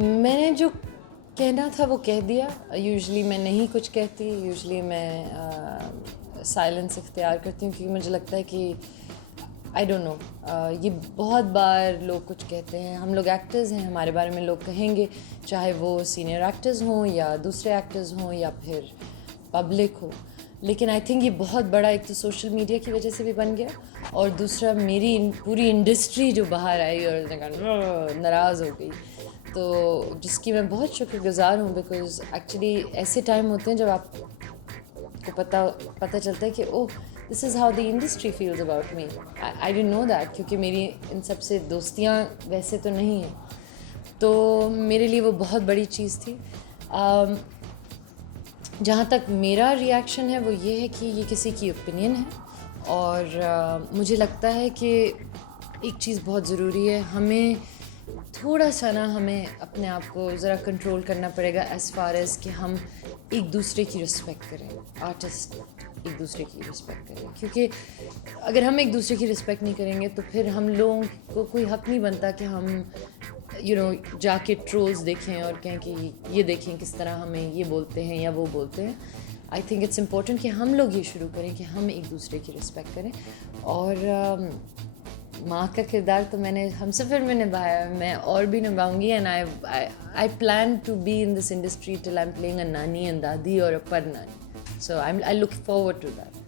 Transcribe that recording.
मैंने जो कहना था वो कह दिया। यूजुअली मैं नहीं कुछ कहती, यूजुअली मैं साइलेंस इख्तियार करती हूँ, क्योंकि मुझे लगता है कि आई डोंट नो, ये बहुत बार लोग कुछ कहते हैं, हम लोग एक्टर्स हैं, हमारे बारे में लोग कहेंगे, चाहे वो सीनियर एक्टर्स हों या दूसरे एक्टर्स हों या फिर पब्लिक हो। लेकिन आई थिंक ये बहुत बड़ा, एक तो सोशल मीडिया की वजह से भी बन गया, और दूसरा मेरी पूरी इंडस्ट्री जो बाहर आई और नाराज़ हो गई, तो जिसकी मैं बहुत शुक्रगुजार हूँ। बिकॉज एक्चुअली ऐसे टाइम होते हैं जब आपको पता चलता है कि oh, this is how the industry feels about me. I didn't know that, क्योंकि मेरी इन सब से दोस्तियाँ वैसे तो नहीं हैं। तो मेरे लिए वो बहुत बड़ी चीज़ थी। जहाँ तक मेरा रिएक्शन है वो ये है कि ये किसी की ओपिनियन है, और मुझे लगता है कि एक चीज़ बहुत ज़रूरी है, हमें थोड़ा सा ना, हमें अपने आप को ज़रा कंट्रोल करना पड़ेगा एज़ फार एज़ कि हम एक दूसरे की रिस्पेक्ट करें, आर्टिस्ट एक दूसरे की रिस्पेक्ट करें। क्योंकि अगर हम एक दूसरे की रिस्पेक्ट नहीं करेंगे तो फिर हम लोगों को कोई हक़ नहीं बनता कि हम जाके ट्रोल्स देखें और कहें कि ये देखें किस तरह हमें ये बोलते हैं या वो बोलते हैं। आई थिंक इट्स इम्पोर्टेंट कि हम लोग ये शुरू करें कि हम एक दूसरे की रिस्पेक्ट करें। और माँ का किरदार तो मैंने हम सफ़र में निभाया, मैं और भी निभाऊंगी। And I plan to be in this industry till I am playing a नानी एंड दादी और अ पर नानी। So I look forward to that.